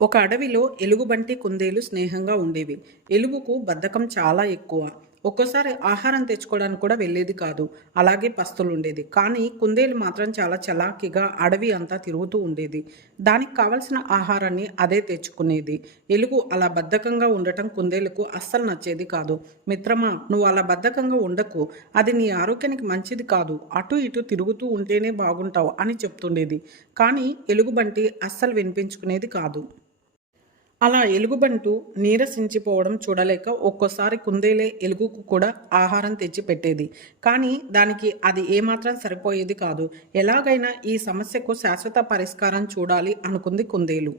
ఒక అడవిలో ఎలుగుబంటి కుందేలు స్నేహంగా ఉండేవి. ఎలుగుకు బద్ధకం చాలా ఎక్కువ. ఒక్కోసారి ఆహారం తెచ్చుకోవడానికి కూడా వెళ్ళేది కాదు. అలాగే పస్తులుండేది. కానీ కుందేలు మాత్రం చాలా చలాకీగా అడవి అంతా తిరుగుతూ ఉండేది. దానికి కావలసిన ఆహారాన్ని అదే తెచ్చుకునేది. ఎలుగు అలా బద్ధకంగా ఉండటం కుందేలుకు అస్సలు నచ్చేది కాదు. మిత్రమా, నువ్వు అలా బద్ధకంగా ఉండకు. అది నీ ఆరోగ్యానికి మంచిది కాదు. అటు ఇటు తిరుగుతూ ఉంటేనే బాగుంటావు అని చెప్తుండేది. కానీ ఎలుగుబంటి అస్సలు వినిపించుకునేది కాదు. అలా ఎలుగుబంటు నీరసించిపోవడం చూడలేక ఒక్కోసారి కుందేలే ఎలుగుకు కూడా ఆహారం తెచ్చి పెట్టేది. కానీ దానికి అది ఏమాత్రం సరిపోయేది కాదు. ఎలాగైనా ఈ సమస్యకు శాశ్వత పరిష్కారం చూడాలి అనుకుంది కుందేలు.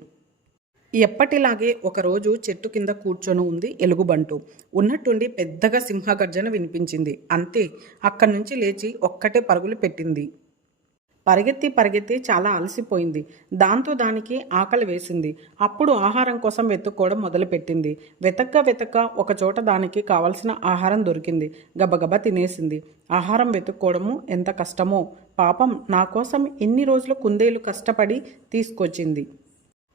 ఎప్పటిలాగే ఒకరోజు చెట్టు కింద కూర్చొని ఉంది ఎలుగుబంటు. ఉన్నట్టుండి పెద్దగా సింహగర్జన వినిపించింది. అంతే, అక్కడి నుంచి లేచి ఒక్కటే పరుగులు పెట్టింది. పరిగెత్తి పరిగెత్తి చాలా అలసిపోయింది. దాంతో దానికి ఆకలి వేసింది. అప్పుడు ఆహారం కోసం వెతుక్కోవడం మొదలుపెట్టింది. వెతక్క ఒకచోట దానికి కావలసిన ఆహారం దొరికింది. గబగబా తినేసింది. ఆహారం వెతుక్కోవడము ఎంత కష్టమో! పాపం, నా కోసం ఇన్ని రోజులు కుందేలు కష్టపడి తీసుకొచ్చింది.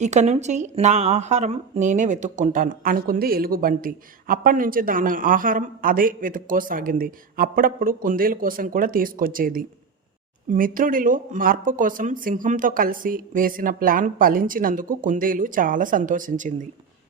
ఇక నుంచి నా ఆహారం నేనే వెతుక్కుంటాను అనుకుంది ఎలుగుబంటి. అప్పటి నుంచి దాని ఆహారం అదే వెతుక్కోసాగింది. అప్పుడప్పుడు కుందేలు కోసం కూడా తీసుకొచ్చేది. మిత్రుడిలో మార్పు కోసం సింహంతో కలిసి వేసిన ప్లాన్ ఫలించినందుకు కుందేలు చాలా సంతోషించింది.